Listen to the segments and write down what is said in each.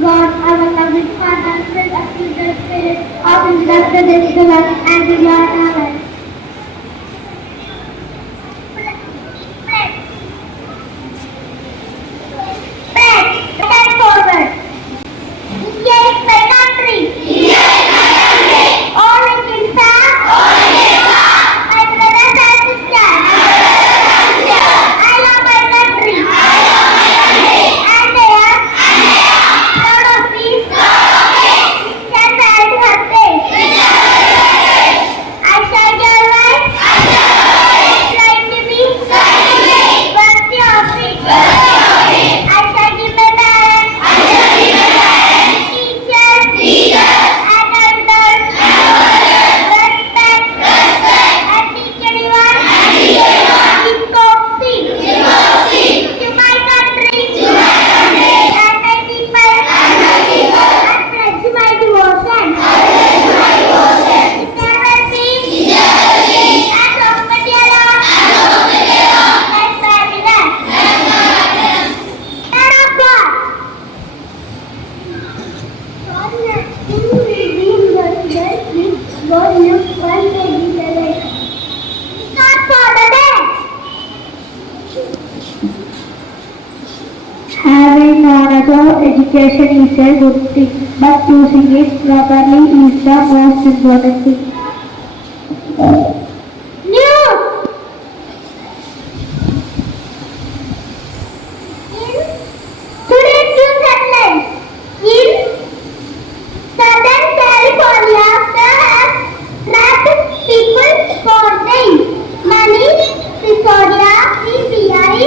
God, our loving Father, fill us with the Spirit of His blessed and we are alive. Stand forward. India is my country. India is my country. All Indians are. All Indians are. My brothers and sisters. My brothers and sisters. I love my country. I love my country. And they are. And they are. Proud of this. Proud of this. Rich and happy. Rich and happy. I shall get right. I shall get right. Trying to be. Trying to be. Worthy of it. Worthy of it. I shall give my parents. I shall give my parents. Teachers. Teachers. And elders. And elders. Respect. Respect. And teach anyone. And teach anyone. In courtesy. In courtesy. To my country. To my country. And my people. And my people. I pledge my devotion. I pledge my devotion. Never cease. Never cease. And open your arms. And open your arms. Let's marry them. Let's marry them. Man of God. Not for the dead. Having knowledge of education is a good thing, but using it properly is the most important thing. News. In today's news headlines, in Southern California, there have trapped people for days. Money, Sisodia, CBI,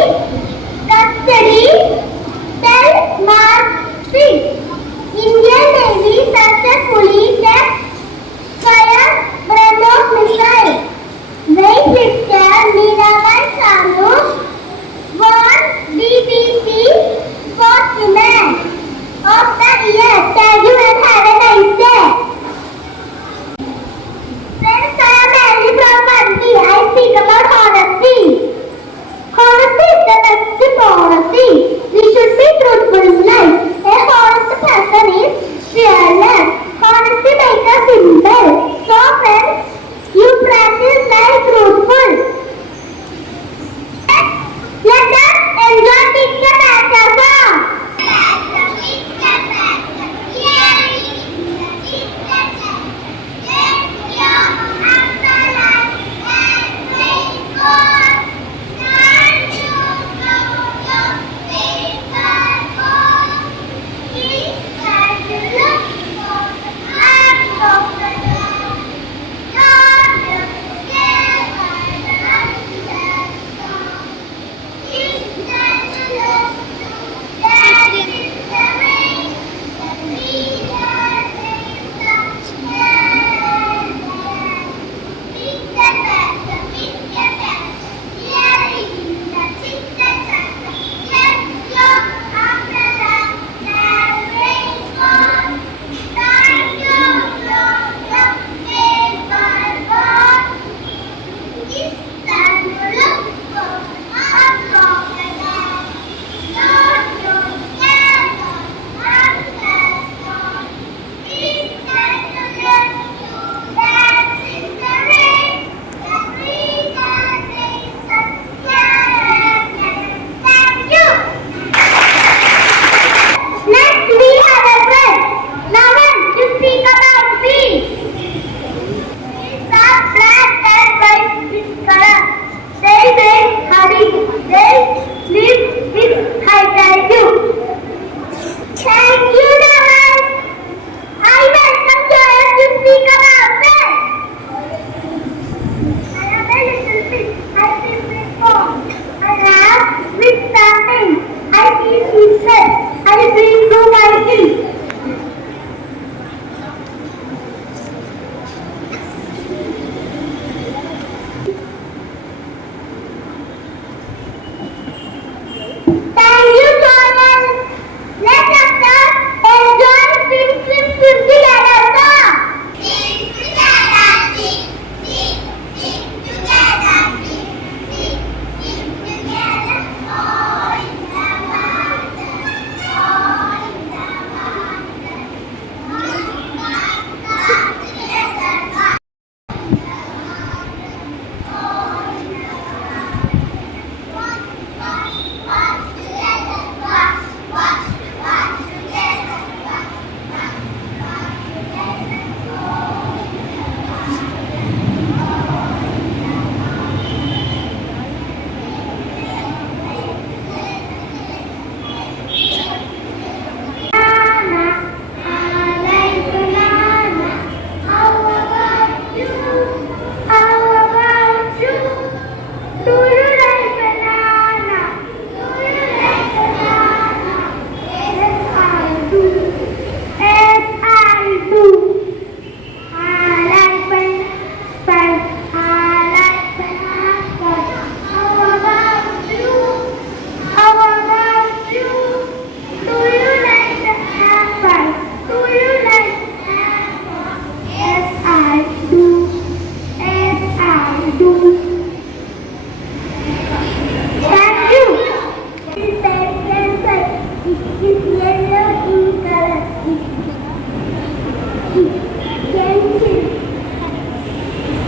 custody, till March 6. Indian Navy successfully kept fire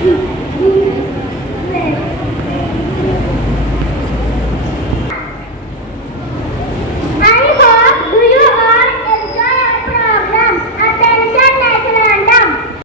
country.